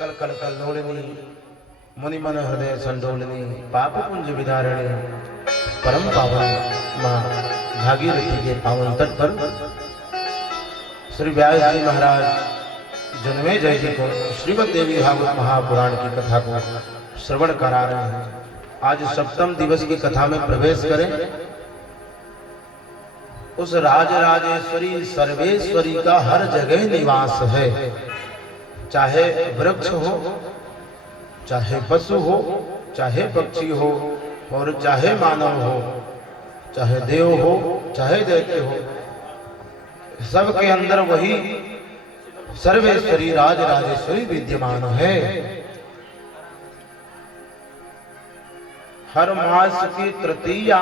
कल कल कल्लोलिनी मुनिमन हृदय संडोलिनी पाप पुंज विदारिणी परम पावन मां भागीरथी के पावन तट पर श्री व्यास जी महाराज जन्मे जय जी को श्रीमद् देवी भागवत महापुराण की कथा को श्रवण करा रहे हैं। आज सप्तम दिवस की कथा में प्रवेश करें। उस राजराजेश्वरी सर्वेश्वरी का हर जगह निवास है, चाहे वृक्ष हो, चाहे पशु हो, चाहे पक्षी हो और चाहे मानव हो, चाहे देव हो, चाहे दैत्य हो, सबके अंदर वही सर्वेश्वरी राजराजेश्वरी विद्यमान है। हर मास की तृतीया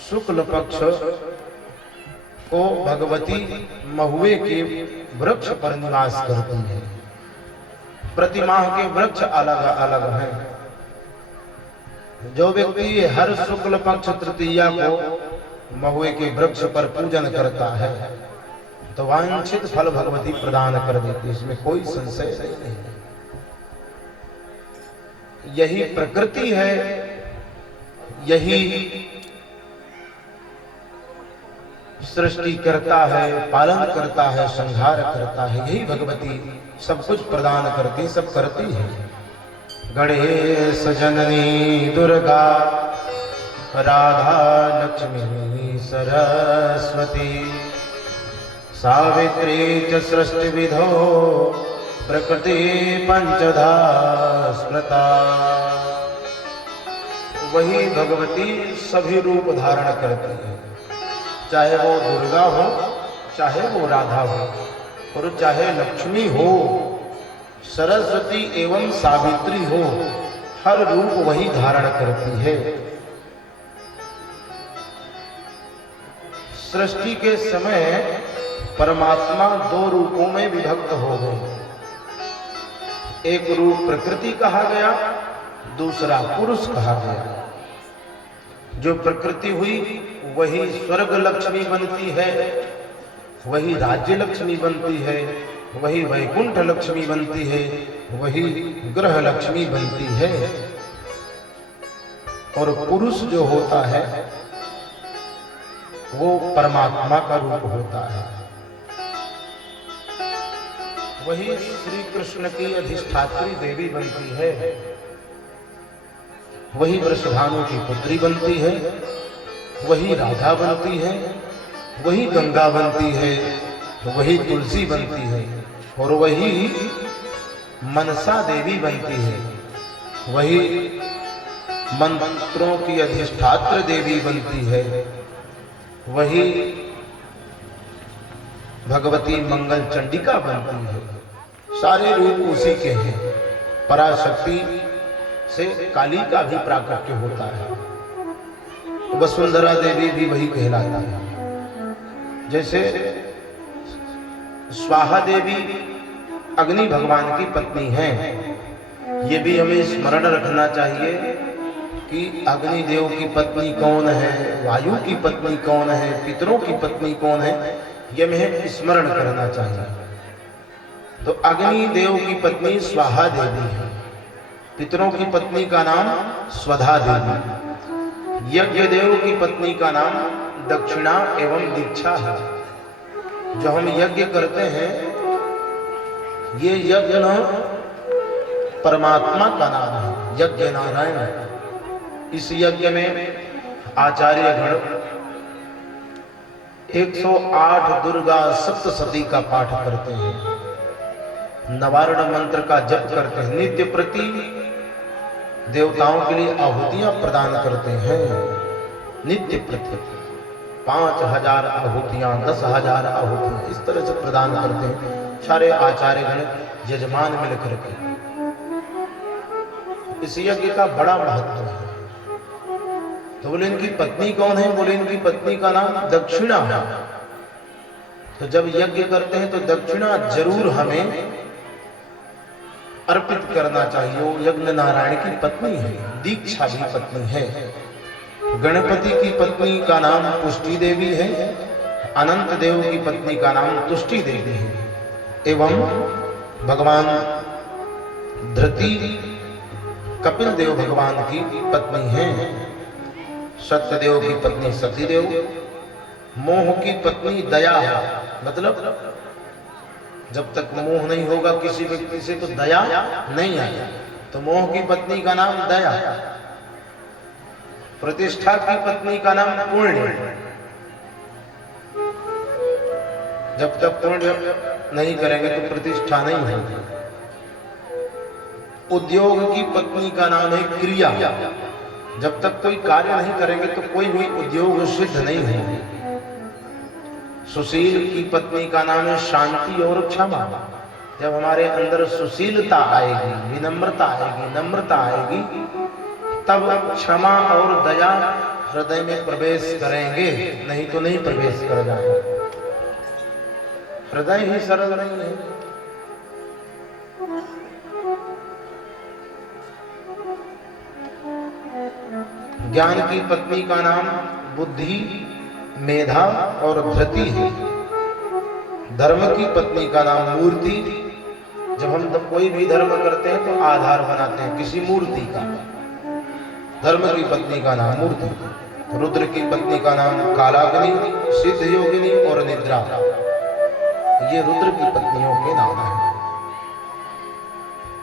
शुक्ल पक्ष को भगवती महुए के वृक्ष पर निवास करती है। प्रतिमाह के वृक्ष अलग अलग हैं। जो व्यक्ति हर शुक्ल पक्ष तृतीया को महुए के वृक्ष पर पूजन करता है तो वांछित फल भगवती प्रदान कर देती है, इसमें कोई संशय नहीं है। यही प्रकृति है, यही सृष्टि करता है, पालन करता है, संहार करता है। यही भगवती सब कुछ प्रदान करती, सब करती है। गणेश जननी दुर्गा राधा लक्ष्मी सरस्वती सावित्री च सृष्टि विधो प्रकृति पंचधा स्मृता। वही भगवती सभी रूप धारण करती है, चाहे वो दुर्गा हो, चाहे वो राधा हो और चाहे लक्ष्मी हो, सरस्वती एवं सावित्री हो, हर रूप वही धारण करती है। सृष्टि के समय परमात्मा दो रूपों में विभक्त हो गए। एक रूप प्रकृति कहा गया, दूसरा पुरुष कहा गया। जो प्रकृति हुई वही स्वर्ग लक्ष्मी बनती है, वही राज्य लक्ष्मी बनती है, वही वैकुंठ लक्ष्मी बनती है, वही ग्रह लक्ष्मी बनती है। और पुरुष जो होता है वो परमात्मा का रूप होता है। वही श्री कृष्ण की अधिष्ठात्री देवी बनती है, वही वृषभानु की पुत्री बनती है, वही राधा बनती है, वही गंगा बनती है, वही तुलसी बनती है और वही मनसा देवी बनती है, वही मंत्रों की अधिष्ठात्र देवी बनती है, वही भगवती मंगल चंडिका बनती है। सारे रूप उसी के हैं। पराशक्ति से काली का भी प्राकट्य होता है। वसुंधरा देवी भी वही कहलाती है। जैसे स्वाहा देवी अग्नि भगवान की पत्नी हैं। ये भी हमें स्मरण रखना चाहिए कि अग्नि देव की पत्नी कौन है, वायु की पत्नी कौन है, पितरों की पत्नी कौन है, ये हमें स्मरण करना चाहिए। तो अग्नि देव की पत्नी स्वाहा देवी है, पितरों की पत्नी का नाम स्वधा देवी, यज्ञ देव की पत्नी का नाम दक्षिणा एवं दीक्षा है। जो हम यज्ञ करते हैं ये यज्ञ परमात्मा का नाम है, यज्ञ नारायण। इस यज्ञ में आचार्य गण 108 दुर्गा सप्तशती का पाठ करते हैं, नवारण मंत्र का जप करते हैं, नित्य प्रति देवताओं के लिए आहुतियां प्रदान करते हैं। नित्य प्रति 5000 आहुतियां, 10,000 आहुतियां इस तरह से प्रदान करते हैं सारे आचार्य गण यजमान मिलकर के। इस यज्ञ का बड़ा महत्व है। तो बोले इनकी पत्नी कौन है? बोले इनकी पत्नी का नाम दक्षिणा है। तो जब यज्ञ करते हैं तो दक्षिणा जरूर हमें अर्पित करना चाहिए। वो यज्ञ नारायण की पत्नी है, दीक्षा भी पत्नी है। गणपति की पत्नी का नाम पुष्टि देवी है, अनंत देव की पत्नी का नाम तुष्टि देवी है, एवं भगवान धृति कपिल देव भगवान की पत्नी है। सत्यदेव की पत्नी सतीदेव, मोह की पत्नी दया है। मतलब जब तक मोह नहीं होगा किसी व्यक्ति से तो दया नहीं आएगी, तो मोह की पत्नी का नाम दया। प्रतिष्ठा की पत्नी का नाम पुण्य। जब तक पुण्य नहीं करेंगे तो प्रतिष्ठा नहीं होगी। उद्योग की पत्नी का नाम है क्रिया। जब तक कोई कार्य नहीं करेंगे तो कोई भी उद्योग सिद्ध नहीं होगा। सुशील की पत्नी का नाम है शांति और क्षमा। जब हमारे अंदर सुशीलता आएगी, विनम्रता आएगी, नम्रता आएगी, तब क्षमा और दया हृदय में प्रवेश करेंगे, नहीं तो नहीं प्रवेश कर जाएंगे। हृदय ही सरल नहीं है। ज्ञान की पत्नी का नाम बुद्धि, मेधा और धृति है। धर्म की पत्नी का नाम मूर्ति। जब हम कोई भी धर्म करते हैं तो आधार बनाते हैं किसी मूर्ति का। धर्म की पत्नी का नाम मूर्ति। रुद्र की पत्नी का नाम कालाग्नि, सिद्ध योगिनी और निद्रा। ये रुद्र की पत्नियों के नाम है।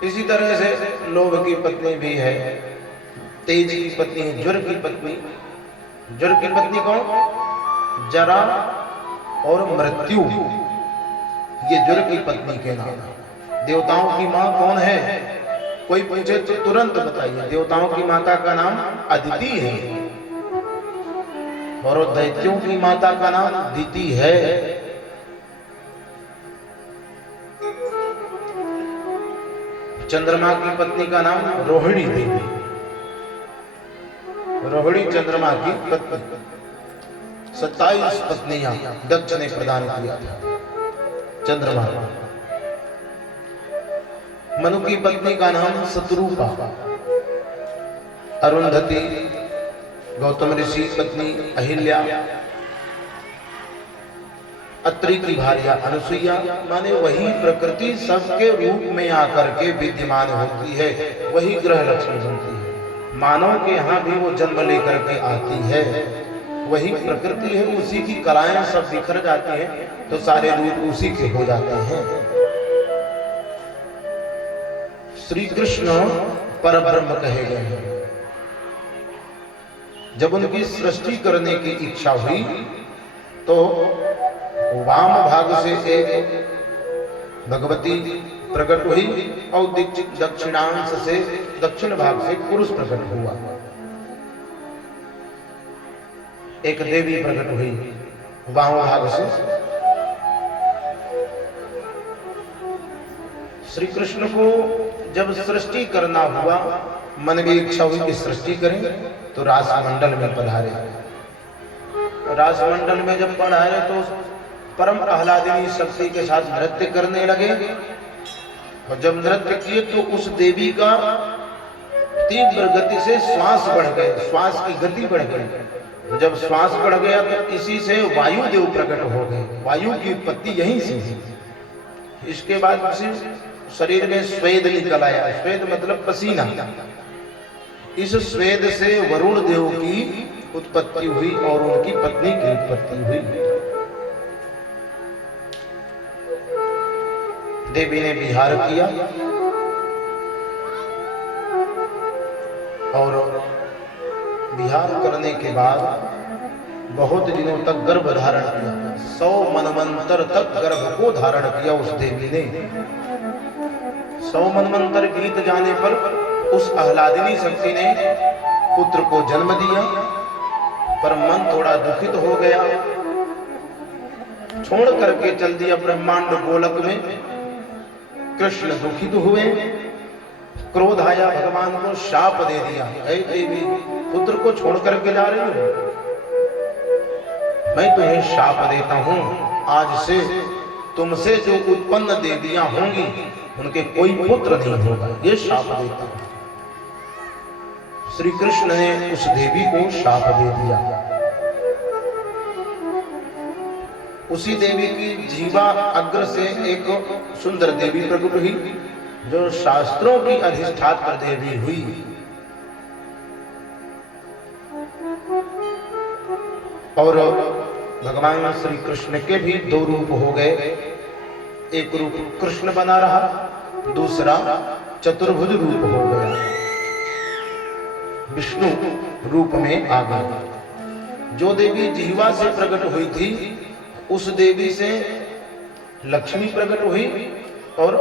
इसी तरह से लोभ की पत्नी भी है। तेज की पत्नी है ज्वर की पत्नी। ज्वर की पत्नी कौन? जरा और मृत्यु। ये ज्वर की पत्नी के नाम है। देवताओं की मां कौन है? कोई पूछे तो तुरंत बताइए। देवताओं की माता का नाम अदिति है और दैत्यों की माता का नाम दिति है। चंद्रमा की पत्नी का नाम रोहिणी देवी। रोहिणी चंद्रमा की पत्नी। 27 पत्नियां दक्ष ने प्रदान किया था चंद्रमा। मनु की पत्नी का नाम शत्रुपा। अरुंधति, गौतम ऋषि पत्नी अहिल्या, अत्रि की भार्या अनुसुईया। माने वही प्रकृति सबके रूप में आकर के विद्यमान होती है, वही ग्रह लक्ष्मी बनती है। मानव के यहाँ भी वो जन्म लेकर के आती है, वही प्रकृति है। उसी की कलाएं सब बिखर जाती हैं तो सारे रूप उसी के हो जाते हैं। श्री कृष्ण परब्रह्म कहे गए हैं। जब उनकी सृष्टि करने की इच्छा हुई तो वाम भाग से एक भगवती प्रकट हुई और दक्षिणांश से, दक्षिण भाग से पुरुष प्रकट हुआ। एक देवी प्रकट हुई वाम भाग से। श्री कृष्ण को जब सृष्टि करना हुआ, मन में इच्छा हुई कि सृष्टि करें, तो रासमंडल में पधारे। रासमंडल में जब पधारे तो परम आह्लादिनी शक्ति के साथ नृत्य करने लगे। और जब नृत्य किए तो उस देवी का तीव्र गति से श्वास बढ़ गए, श्वास की गति बढ़ गई। जब श्वास बढ़ गया तो इसी से वायु देव प्रकट हो गए। वायु की उत्पत्ति यहीं से थी। इसके बाद शरीर में स्वेद निकल आया। स्वेद मतलब पसीना। इस स्वेद से वरुण देव की उत्पत्ति हुई और उनकी पत्नी की उत्पत्ति हुई। देवी ने विहार किया और विहार करने के बाद बहुत दिनों तक गर्भ धारण किया। 100 मनवंतर तक गर्भ को धारण किया उस देवी ने। 100 मनवंतर बीत जाने पर उस आह्लादिनी शक्ति ने पुत्र को जन्म दिया, पर मन थोड़ा दुखित हो गया, छोड़ करके चल दिया ब्रह्मांड गोलक में। कृष्ण दुखित हुए, क्रोध आया, भगवान को शाप दे दिया। ऐ देवी, पुत्र को छोड़ करके जा रही हो, मैं तुम्हें शाप देता हूं, आज से तुमसे जो उत्पन्न देवियां होंगी उनके कोई पुत्र नहीं होगा, ये शाप देता हूं। श्री कृष्ण ने उस देवी को शाप दे दिया। उसी देवी की जीवा अग्र से एक सुंदर देवी प्रकट हुई जो शास्त्रों की अधिष्ठात्र देवी हुई। और भगवान श्री कृष्ण के भी दो रूप हो गए, एक रूप कृष्ण बना रहा, दूसरा चतुर्भुज रूप हो गया, विष्णु रूप में आ गए। जो देवी जिह्वा से प्रकट हुई थी उस देवी से लक्ष्मी प्रकट हुई और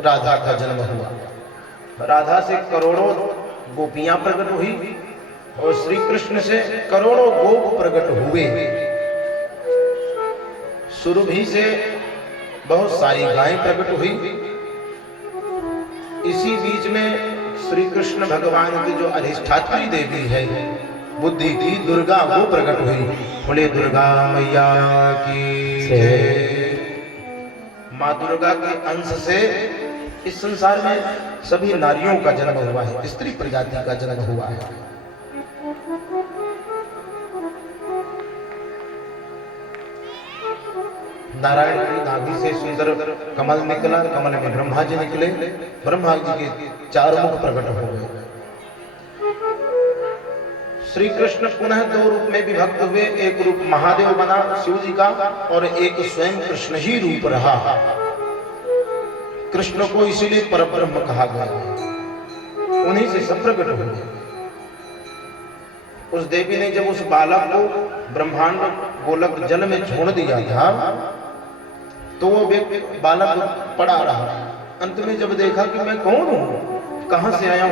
राधा का जन्म हुआ। राधा से करोड़ों गोपियां प्रकट हुई और श्री कृष्ण से करोड़ों गोप प्रकट हुए। सुरभि से बहुत सारी गायें प्रकट हुई। इसी बीच में श्री कृष्ण भगवान की जो अधिष्ठात्री देवी है बुद्धि की दुर्गा, वो प्रकट हुई। बोले दुर्गा मैया की जय। माँ दुर्गा के अंश से इस संसार में सभी नारियों का जन्म हुआ है, स्त्री प्रजाति का जन्म हुआ है। नारायण की नाभि से सुंदर कमल निकला, कमल में ब्रह्मा जी निकले, ब्रह्मा जी के चार मुख प्रकट हो गए। श्री कृष्ण पुनः दो रूप में विभक्त हुए, एक रूप महादेव बना शिव जी का और एक स्वयं कृष्ण ही रूप रहा। कृष्ण को इसीलिए परब्रह्म कहा गया, उन्हीं से सब प्रकट हुए। उस देवी ने जब उस बालक को ब्रह्मांड गोलक जल में छोड़ दिया था तो वो बालक पड़ा रहा। अंत में जब देखा कि मैं कौन हूं, कहां से आया हूं,